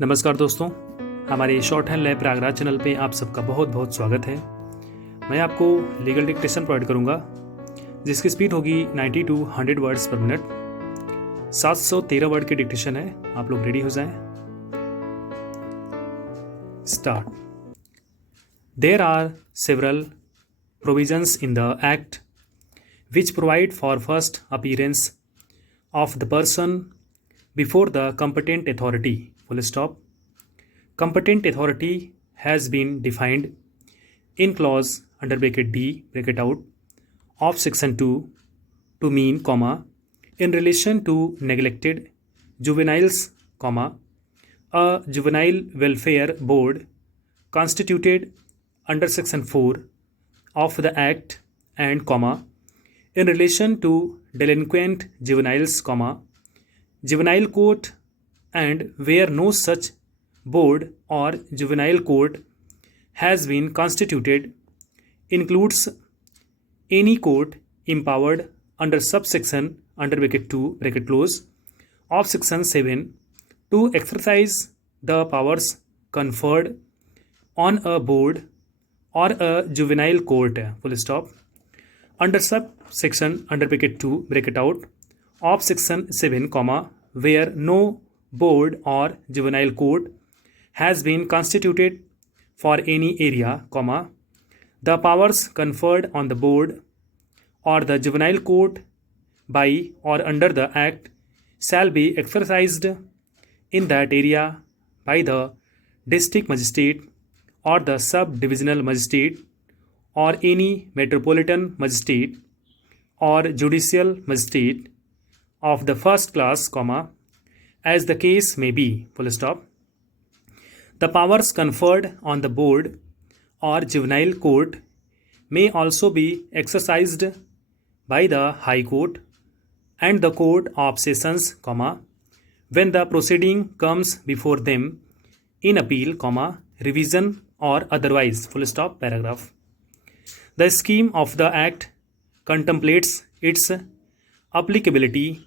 नमस्कार दोस्तों, हमारे short hand lab Prayagraj channel पे आप सबका बहुत बहुत स्वागत है। मैं आपको लीगल डिक्टेशन प्रोवाइड करूंगा जिसकी स्पीड होगी 90 to 100 वर्ड्स पर मिनट। 713 वर्ड की डिक्टेशन है। आप लोग रेडी हो जाएं। Start. There are several provisions in the act which provide for first appearance of the person before the competent authority. Full stop. Competent authority has been defined in clause under bracket D bracket out of section 2 to mean comma in relation to neglected juveniles comma a juvenile welfare board constituted under section 4 of the act and comma in relation to delinquent juveniles comma juvenile court and where no such board or juvenile court has been constituted includes any court empowered under subsection under bracket 2 bracket close of section 7 to exercise the powers conferred on a board or a juvenile court full stop under subsection under bracket 2 bracket out of section 7 comma where no board or juvenile court has been constituted for any area comma the powers conferred on the board or the juvenile court by or under the act shall be exercised in that area by the district magistrate or the sub-divisional magistrate or any metropolitan magistrate or judicial magistrate of the first class comma as the case may be full stop. The powers conferred on the board or juvenile court may also be exercised by the high court and the court of sessions comma when the proceeding comes before them in appeal comma revision or otherwise full stop paragraph. The scheme of the Act contemplates its applicability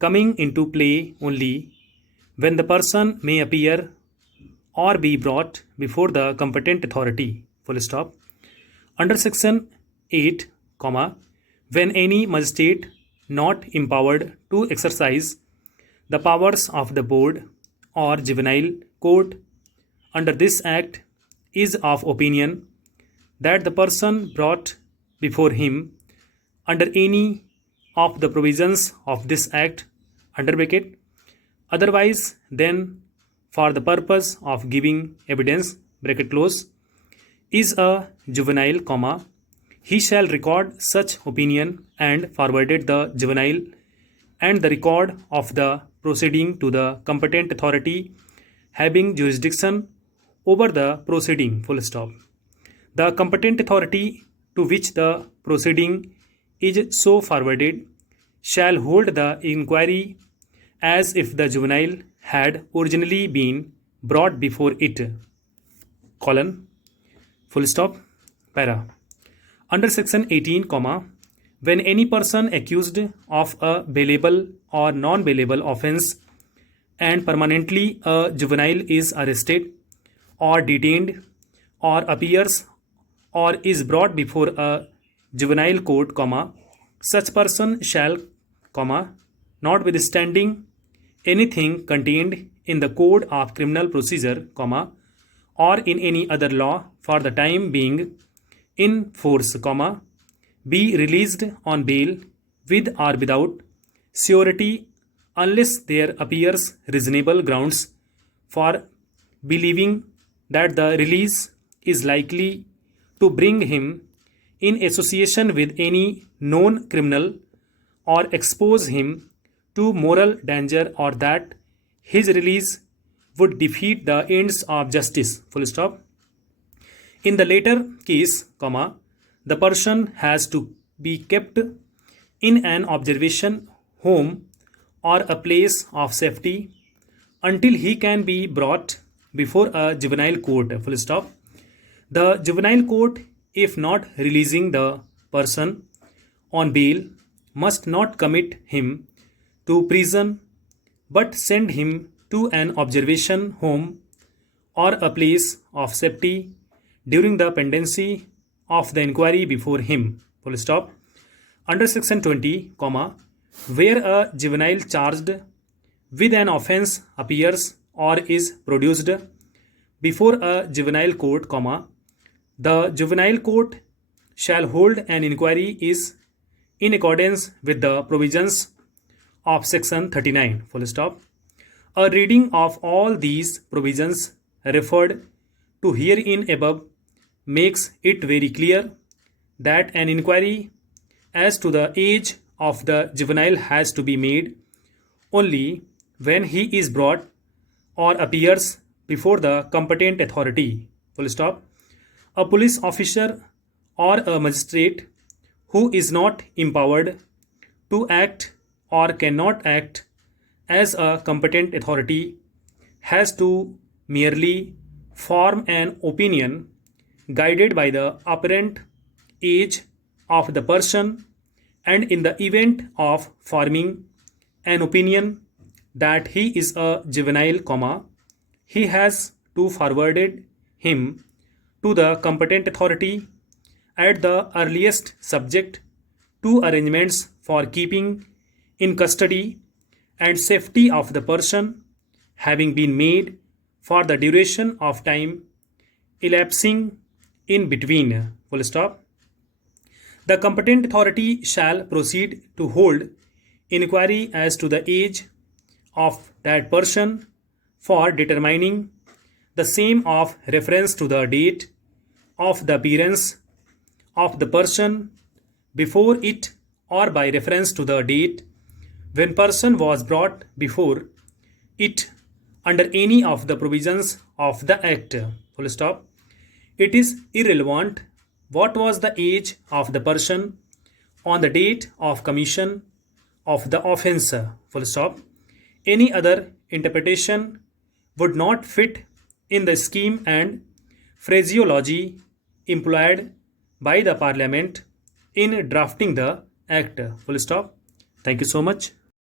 coming into play only when the person may appear or be brought before the competent authority. Full stop. Under section 8, when any magistrate not empowered to exercise the powers of the board or juvenile court under this Act is of opinion that the person brought before him under any of the provisions of this act under bracket otherwise than for the purpose of giving evidence bracket close is a juvenile comma he shall record such opinion and forwarded the juvenile and the record of the proceeding to the competent authority having jurisdiction over the proceeding full stop. The competent authority to which the proceeding is so forwarded shall hold the inquiry as if the juvenile had originally been brought before it. Colon, full stop, para. Under section 18, when any person accused of a bailable or non-bailable offence and permanently a juvenile is arrested or detained or appears or is brought before a juvenile court, such person shall, notwithstanding anything contained in the Code of Criminal Procedure, or in any other law for the time being in force, be released on bail with or without surety unless there appears reasonable grounds for believing that the release is likely to bring him in association with any known criminal or expose him to moral danger or that his release would defeat the ends of justice full stop. In the latter case, the person has to be kept in an observation home or a place of safety until he can be brought before a juvenile court full stop. The juvenile court, if not releasing the person on bail, must not commit him to prison but send him to an observation home or a place of safety during the pendency of the inquiry before him. Full stop. Under section 20, comma, where a juvenile charged with an offence appears or is produced before a juvenile court, comma, the juvenile court shall hold an inquiry is in accordance with the provisions of section 39. Full stop. A reading of all these provisions referred to herein above makes it very clear that an inquiry as to the age of the juvenile has to be made only when he is brought or appears before the competent authority. Full stop. A police officer or a magistrate who is not empowered to act or cannot act as a competent authority has to merely form an opinion guided by the apparent age of the person, and in the event of forming an opinion that he is a juvenile, comma, he has to forward him to the competent authority at the earliest, subject to arrangements for keeping in custody and safety of the person having been made for the duration of time elapsing in between. Full stop. The competent authority shall proceed to hold inquiry as to the age of that person for determining the same of reference to the date of the appearance of the person before it or by reference to the date when person was brought before it under any of the provisions of the act. Full stop. It is irrelevant what was the age of the person on the date of commission of the offence. Full stop. Any other interpretation would not fit in the scheme and phraseology employed by the Parliament in drafting the Act. Full stop. Thank you so much.